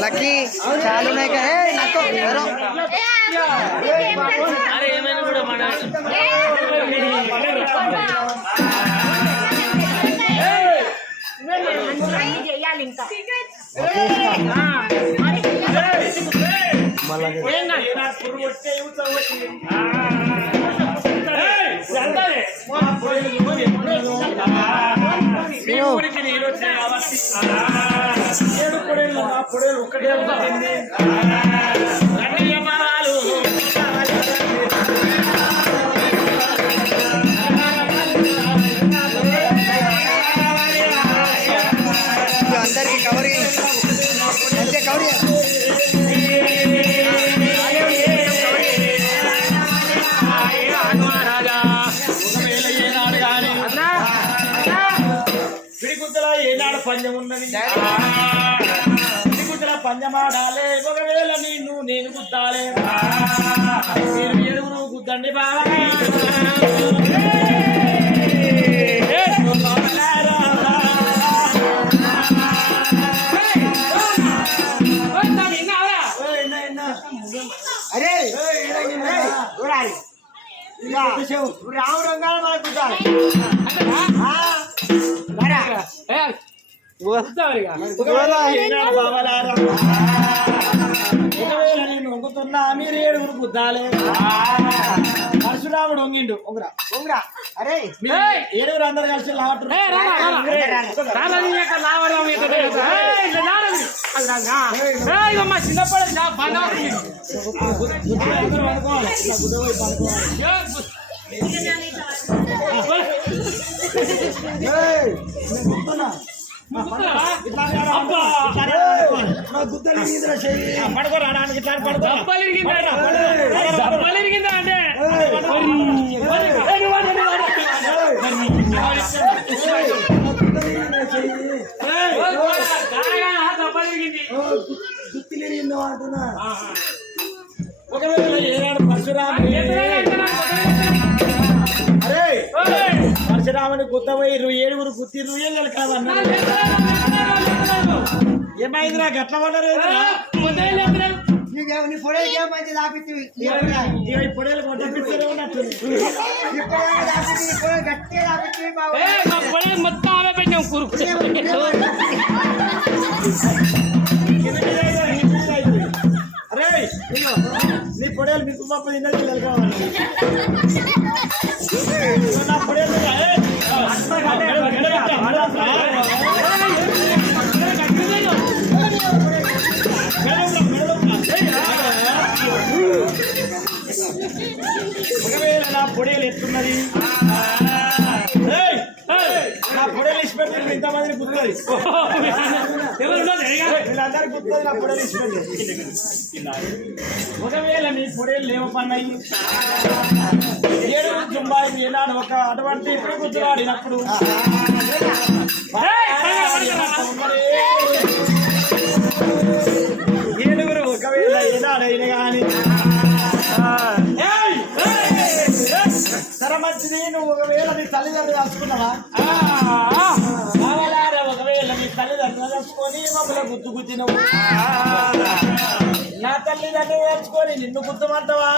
lucky చాలు ఏమైనా కూడా మన చేయాలి ఇంకా ఏడు పొడేళ్ళు ఒక్కటే ఉంటుంది అందరికి కవర్ కవర్ ఏనాడు పంజం ఉన్నది పిడిగుద్దల పంజమాడాలే ఒకవేళ నేను గుద్దాలే మీరు ఏడుగురు గుద్దండి బాగా అరే రావు రంగాల మనకు నేను వంగుతున్నా మీరు ఏడుగురు గుద్దాలే పరశురాముడు వంగిండు ఒంగరా అరే ఏడుగురు అందరు కలిసి మా చిన్నప్పుడు పడుకోరాడానికి అంటే ఒకవేళ ఏనాడు పరశురాముని గుద్దపోయి ఏడుగురు గుత్తిర్రు ఏళ్ళు కాదన్నారు ఏమైంది నాకు ఎట్లా పడ్డారు పొడేలు మంచి దాపిస్తుంది పొడేలు కొట్టిస్తారు గట్టిగా దాపిస్తుంది మొత్తం ఆమె పెట్టాం కురుకు అరే నీ పొడేలు మీకు పాప తిన్నది కావాలి నా పొడేలు ఒకవేళ నా పొడేలు ఎత్తున్నది నా పొడేలు ఇష్టపడి ఇంతమందిని గుర్తుంది వీళ్ళందరూ గుర్తుంది నా పొడేలు ఇష్టపడి ఒకవేళ నీ పొడేలు లేవ పన్నాయి ఏడు జుంబాయి ఏనాడు ఒక అటువంటి ఇప్పుడు గుర్తులాడినప్పుడు ఏడుగురు ఒకవేళ ఏనాడైనా కానీ సరే మంచిది నువ్వు ఒకవేళ నీ తల్లిదండ్రులు కలుసుకున్నావా ఒకవేళ నీ తల్లిదండ్రులు కలుసుకొని మమ్మల్ని గుర్తు గుర్తినవు నా తల్లిదండ్రులు కలుసుకొని నిన్ను గుర్తుమంటావా